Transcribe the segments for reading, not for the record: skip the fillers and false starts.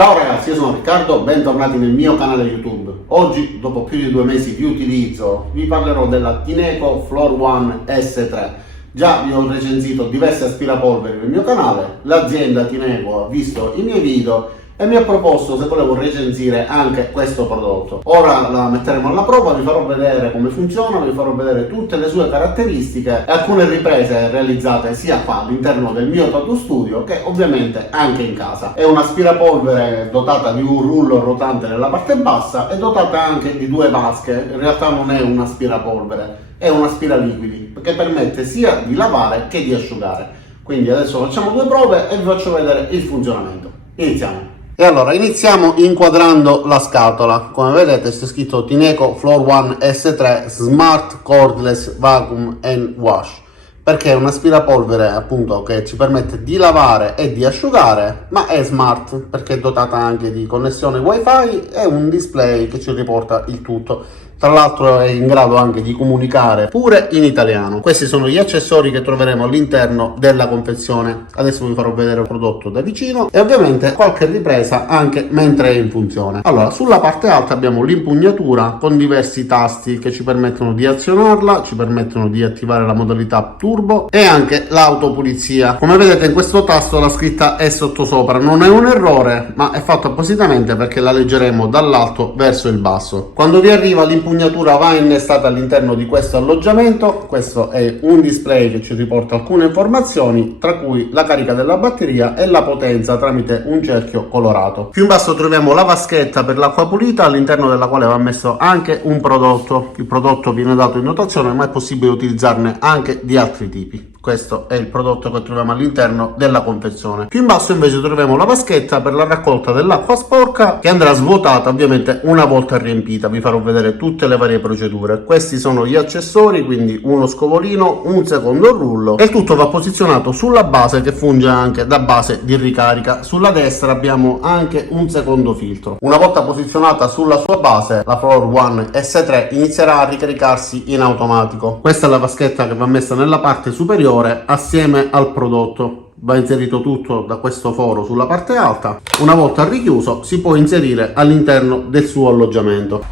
Ciao ragazzi, io sono Riccardo, bentornati nel mio canale YouTube. Oggi, dopo più di 2 mesi di utilizzo, vi parlerò della Tineco Floor One S3. Già vi ho recensito diversi aspirapolveri nel mio canale, l'azienda Tineco ha visto i miei video e mi ha proposto se volevo recensire anche questo prodotto. Ora la metteremo alla prova, vi farò vedere come funziona, vi farò vedere tutte le sue caratteristiche e alcune riprese realizzate sia qua all'interno del mio tattoo studio che ovviamente anche in casa. È un aspirapolvere dotata di un rullo rotante nella parte bassa e dotata anche di 2 vasche. In realtà non è un aspirapolvere, è un aspiraliquidi che permette sia di lavare che di asciugare. Quindi adesso facciamo 2 prove e vi faccio vedere il funzionamento. Iniziamo. E allora iniziamo inquadrando la scatola. Come vedete c'è scritto Tineco Floor One S3 Smart Cordless Vacuum and Wash, perché è un aspirapolvere appunto che ci permette di lavare e di asciugare, ma è smart perché è dotata anche di connessione wifi e un display che ci riporta il tutto. Tra l'altro è in grado anche di comunicare pure in italiano. Questi sono gli accessori che troveremo all'interno della confezione. Adesso vi farò vedere il prodotto da vicino e ovviamente qualche ripresa anche mentre è in funzione. Allora, sulla parte alta abbiamo l'impugnatura con diversi tasti che ci permettono di azionarla, ci permettono di attivare la modalità turbo e anche l'autopulizia. Come vedete in questo tasto la scritta è sottosopra, non è un errore ma è fatto appositamente perché la leggeremo dall'alto verso il basso. Quando vi arriva l'impugnatura va innestata all'interno di questo alloggiamento. Questo è un display che ci riporta alcune informazioni, tra cui la carica della batteria e la potenza tramite un cerchio colorato. Più in basso troviamo la vaschetta per l'acqua pulita, all'interno della quale va messo anche un prodotto. Il prodotto viene dato in dotazione, ma è possibile utilizzarne anche di altri tipi. Questo è il prodotto che troviamo all'interno della confezione. Più in basso invece troviamo la vaschetta per la raccolta dell'acqua sporca, che andrà svuotata ovviamente una volta riempita. Vi farò vedere tutte le varie procedure. Questi sono gli accessori, quindi uno scovolino, un secondo rullo e il tutto va posizionato sulla base che funge anche da base di ricarica. Sulla destra abbiamo anche un secondo filtro. Una volta posizionata sulla sua base, la Floor One S3 inizierà a ricaricarsi in automatico. Questa è la vaschetta che va messa nella parte superiore assieme al prodotto. Va inserito tutto da questo foro sulla parte alta. Una volta richiuso si può inserire all'interno del suo alloggiamento.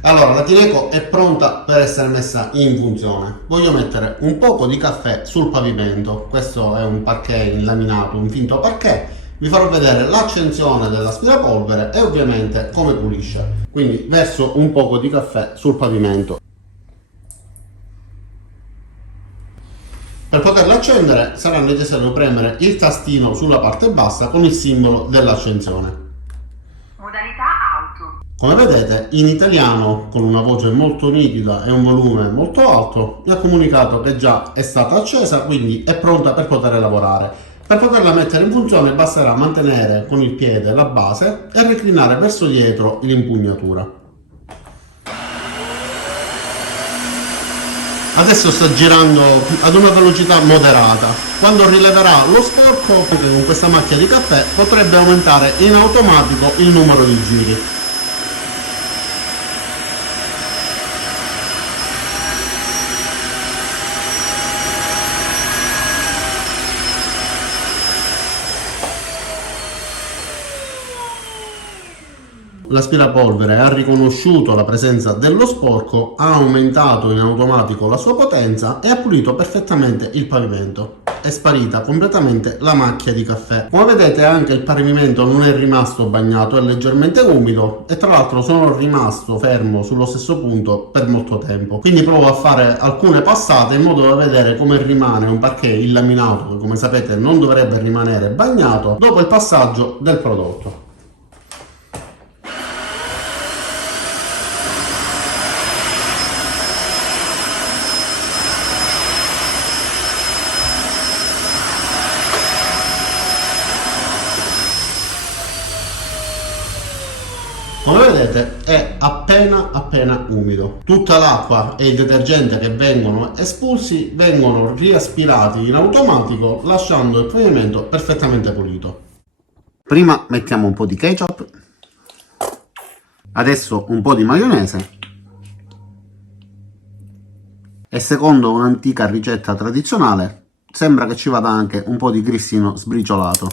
Allora, la Tineco è pronta per essere messa in funzione. Voglio mettere un poco di caffè sul pavimento. Questo è un parquet in laminato, un finto parquet. Vi farò vedere l'accensione dell'aspirapolvere e ovviamente come pulisce. Quindi verso un poco di caffè sul pavimento. Per poterla accendere sarà necessario premere il tastino sulla parte bassa con il simbolo dell'accensione. Modalità auto. Come vedete in italiano, con una voce molto nitida e un volume molto alto, mi ha comunicato che già è stata accesa, quindi è pronta per poter lavorare. Per poterla mettere in funzione basterà mantenere con il piede la base e reclinare verso dietro l'impugnatura. Adesso sta girando ad una velocità moderata. Quando rileverà lo sporco con questa macchia di caffè potrebbe aumentare in automatico il numero di giri. L'aspirapolvere ha riconosciuto la presenza dello sporco, ha aumentato in automatico la sua potenza e ha pulito perfettamente il pavimento. È sparita completamente la macchia di caffè. Come vedete anche il pavimento non è rimasto bagnato, è leggermente umido e tra l'altro sono rimasto fermo sullo stesso punto per molto tempo. Quindi provo a fare alcune passate in modo da vedere come rimane un parquet inlaminato che come sapete non dovrebbe rimanere bagnato dopo il passaggio del prodotto. Come vedete è appena umido. Tutta l'acqua e il detergente che vengono espulsi vengono riaspirati in automatico lasciando il pavimento perfettamente pulito. Prima mettiamo un po' di ketchup, adesso un po' di maionese e secondo un'antica ricetta tradizionale sembra che ci vada anche un po' di grissino sbriciolato.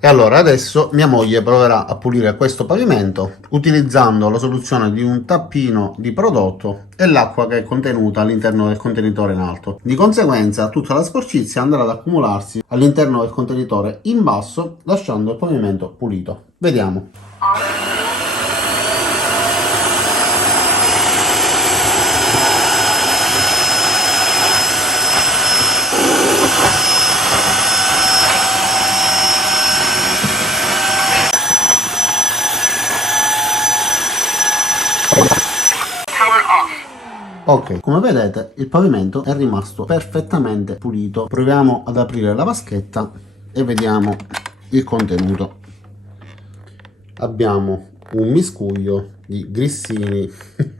E allora adesso mia moglie proverà a pulire questo pavimento utilizzando la soluzione di un tappino di prodotto e l'acqua che è contenuta all'interno del contenitore in alto. Di conseguenza tutta la sporcizia andrà ad accumularsi all'interno del contenitore in basso, lasciando il pavimento pulito. Vediamo. Ok, come vedete il pavimento è rimasto perfettamente pulito. Proviamo ad aprire la vaschetta e vediamo il contenuto. Abbiamo un miscuglio di grissini,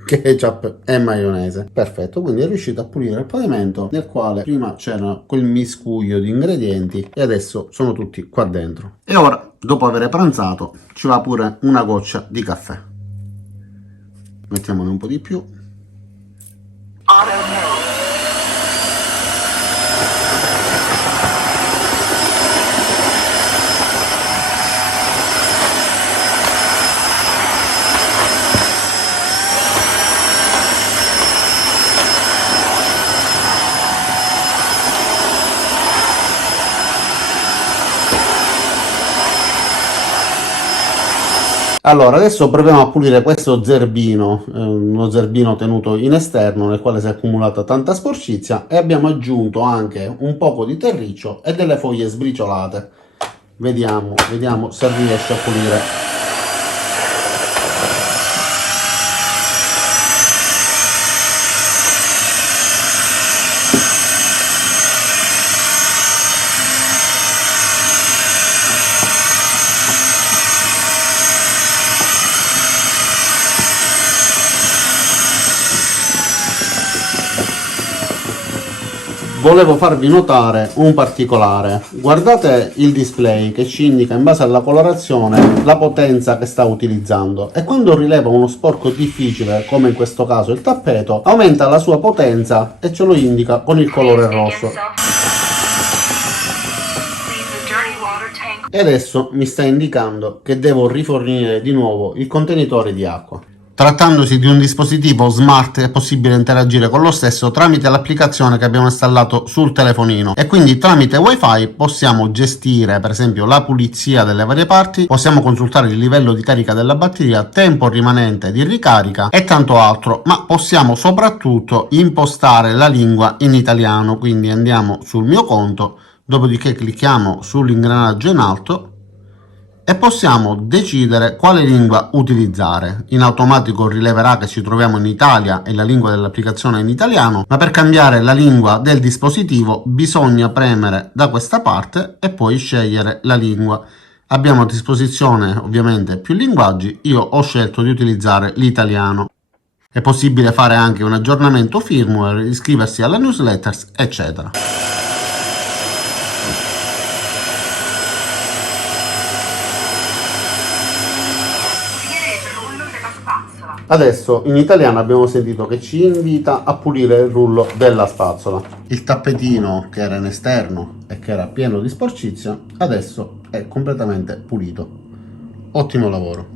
ketchup e maionese. Perfetto, quindi è riuscito a pulire il pavimento nel quale prima c'era quel miscuglio di ingredienti e adesso sono tutti qua dentro. E ora, dopo aver pranzato, ci va pure una goccia di caffè. Mettiamone un po' di più. Allora, adesso proviamo a pulire questo zerbino, uno zerbino tenuto in esterno nel quale si è accumulata tanta sporcizia e abbiamo aggiunto anche un poco di terriccio e delle foglie sbriciolate. Vediamo se riesce a pulire. Volevo farvi notare un particolare. Guardate il display che ci indica in base alla colorazione la potenza che sta utilizzando e quando rileva uno sporco difficile, come in questo caso il tappeto, aumenta la sua potenza e ce lo indica con il colore rosso. E adesso mi sta indicando che devo rifornire di nuovo il contenitore di acqua. Trattandosi di un dispositivo smart è possibile interagire con lo stesso tramite l'applicazione che abbiamo installato sul telefonino e quindi tramite wifi possiamo gestire per esempio la pulizia delle varie parti, possiamo consultare il livello di carica della batteria, tempo rimanente di ricarica e tanto altro, ma possiamo soprattutto impostare la lingua in italiano, quindi andiamo sul mio conto, dopodiché clicchiamo sull'ingranaggio in alto e possiamo decidere quale lingua utilizzare. In automatico rileverà che ci troviamo in Italia e la lingua dell'applicazione è in italiano, ma per cambiare la lingua del dispositivo bisogna premere da questa parte e poi scegliere la lingua. Abbiamo a disposizione ovviamente più linguaggi, io ho scelto di utilizzare l'italiano. È possibile fare anche un aggiornamento firmware, iscriversi alla newsletter, eccetera. Adesso in italiano abbiamo sentito che ci invita a pulire il rullo della spazzola. Il tappetino che era in esterno e che era pieno di sporcizia adesso è completamente pulito. Ottimo lavoro.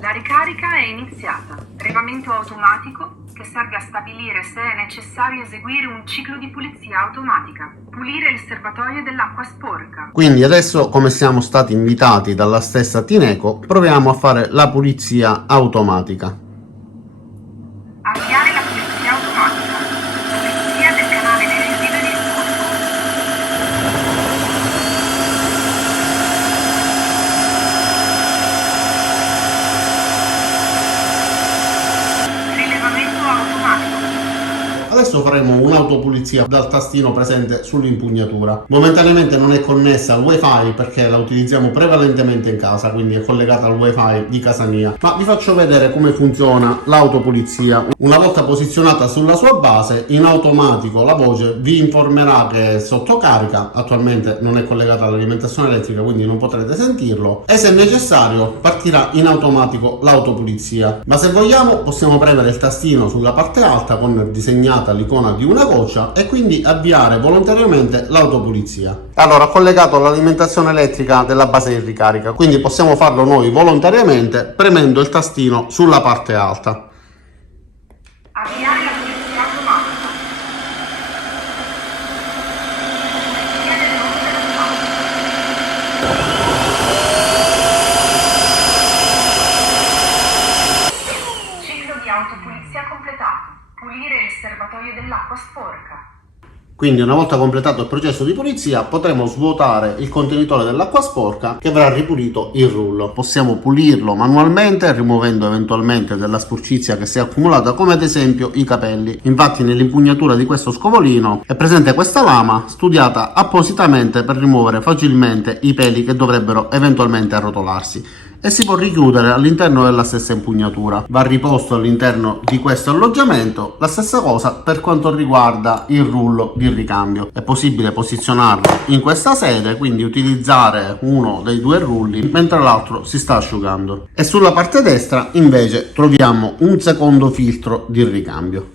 La ricarica è iniziata. Rilevamento automatico che serve a stabilire se è necessario eseguire un ciclo di pulizia automatica. Pulire il serbatoio dell'acqua sporca. Quindi adesso, come siamo stati invitati dalla stessa Tineco, proviamo a fare la pulizia automatica. Avviare la pulizia automatica. Pulizia del canale dei residui sporco. Rilevamento automatico. Adesso faremo un'autopulizia dal tastino presente sull'impugnatura. Momentaneamente non è connessa al wifi perché la utilizziamo prevalentemente in casa, quindi è collegata al wifi di casa mia, ma vi faccio vedere come funziona l'autopulizia. Una volta posizionata sulla sua base, in automatico la voce vi informerà che è sotto carica. Attualmente non è collegata all'alimentazione elettrica, quindi non potrete sentirlo, e se necessario partirà in automatico l'autopulizia. Ma se vogliamo possiamo premere il tastino sulla parte alta con disegnata l'icona di una goccia e quindi avviare volontariamente l'autopulizia. Allora, ho collegato l'alimentazione elettrica della base di ricarica, quindi possiamo farlo noi volontariamente premendo il tastino sulla parte alta. Avviare la pulizia automatica. Pulizia delle onde del mare. Ciclo di autopulizia completato. Pulire il serbatoio dell'acqua sporca. Quindi una volta completato il processo di pulizia potremo svuotare il contenitore dell'acqua sporca che avrà ripulito il rullo. Possiamo pulirlo manualmente rimuovendo eventualmente della sporcizia che si è accumulata, come ad esempio i capelli. Infatti nell'impugnatura di questo scovolino è presente questa lama studiata appositamente per rimuovere facilmente i peli che dovrebbero eventualmente arrotolarsi, e si può richiudere all'interno della stessa impugnatura. Va riposto all'interno di questo alloggiamento. La stessa cosa per quanto riguarda il rullo di ricambio. È possibile posizionarlo in questa sede, quindi utilizzare uno dei due rulli mentre l'altro si sta asciugando. E sulla parte destra invece troviamo un secondo filtro di ricambio.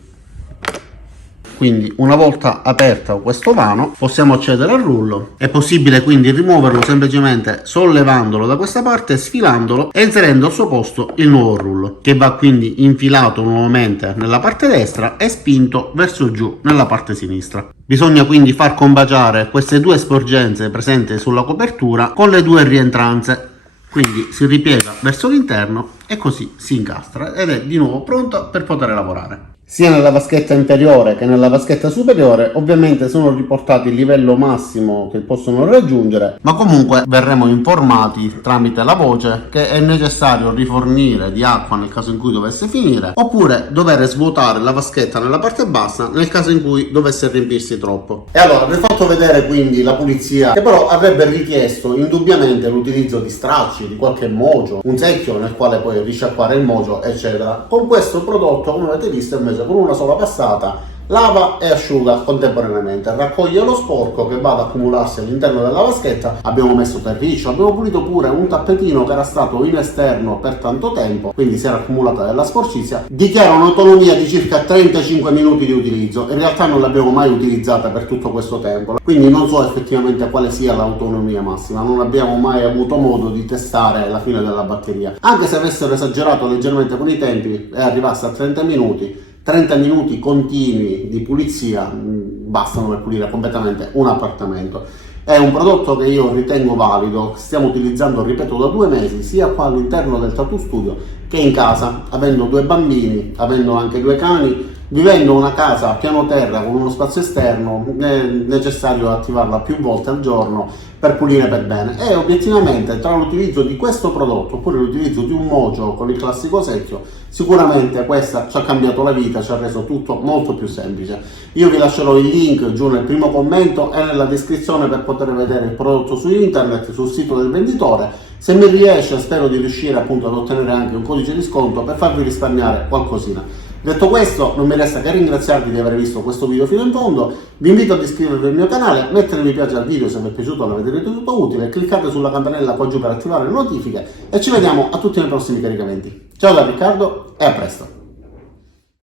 Quindi una volta aperto questo vano possiamo accedere al rullo. È possibile quindi rimuoverlo semplicemente sollevandolo da questa parte, sfilandolo e inserendo al suo posto il nuovo rullo, che va quindi infilato nuovamente nella parte destra e spinto verso giù nella parte sinistra. Bisogna quindi far combaciare queste due sporgenze presenti sulla copertura con le due rientranze. Quindi si ripiega verso l'interno e così si incastra ed è di nuovo pronta per poter lavorare. Sia nella vaschetta inferiore che nella vaschetta superiore ovviamente sono riportati il livello massimo che possono raggiungere, ma comunque verremo informati tramite la voce che è necessario rifornire di acqua nel caso in cui dovesse finire, oppure dover svuotare la vaschetta nella parte bassa nel caso in cui dovesse riempirsi troppo. E allora vi ho fatto vedere quindi la pulizia, che però avrebbe richiesto indubbiamente l'utilizzo di stracci, di qualche mocio, un secchio nel quale poi risciacquare il mocio, eccetera. Con questo prodotto, come avete visto, invece con una sola passata lava e asciuga contemporaneamente, raccoglie lo sporco che va ad accumularsi all'interno della vaschetta. Abbiamo messo terriccio, abbiamo pulito pure un tappetino che era stato in esterno per tanto tempo, quindi si era accumulata della sporcizia. Dichiara un'autonomia di circa 35 minuti di utilizzo. In realtà non l'abbiamo mai utilizzata per tutto questo tempo, quindi non so effettivamente quale sia l'autonomia massima, non abbiamo mai avuto modo di testare la fine della batteria. Anche se avessero esagerato leggermente con i tempi e arrivasse a 30 minuti, 30 minuti continui di pulizia bastano per pulire completamente un appartamento. È un prodotto che io ritengo valido, stiamo utilizzando, ripeto, da 2 mesi, sia qua all'interno del Tattoo Studio che in casa, avendo 2 bambini, avendo anche 2 cani, vivendo una casa a piano terra con uno spazio esterno. È necessario attivarla più volte al giorno per pulire per bene, e obiettivamente tra l'utilizzo di questo prodotto oppure l'utilizzo di un mocio con il classico secchio, sicuramente questa ci ha cambiato la vita, ci ha reso tutto molto più semplice. Io vi lascerò il link giù nel primo commento e nella descrizione per poter vedere il prodotto su internet, sul sito del venditore. Se mi riesce, spero di riuscire appunto ad ottenere anche un codice di sconto per farvi risparmiare qualcosina. Detto questo, non mi resta che ringraziarvi di aver visto questo video fino in fondo. Vi invito ad iscrivervi al mio canale, mettere mi piace al video se vi è piaciuto, l'avete ritenuto utile, cliccate sulla campanella qua giù per attivare le notifiche e ci vediamo a tutti nei prossimi caricamenti. Ciao da Riccardo e a presto!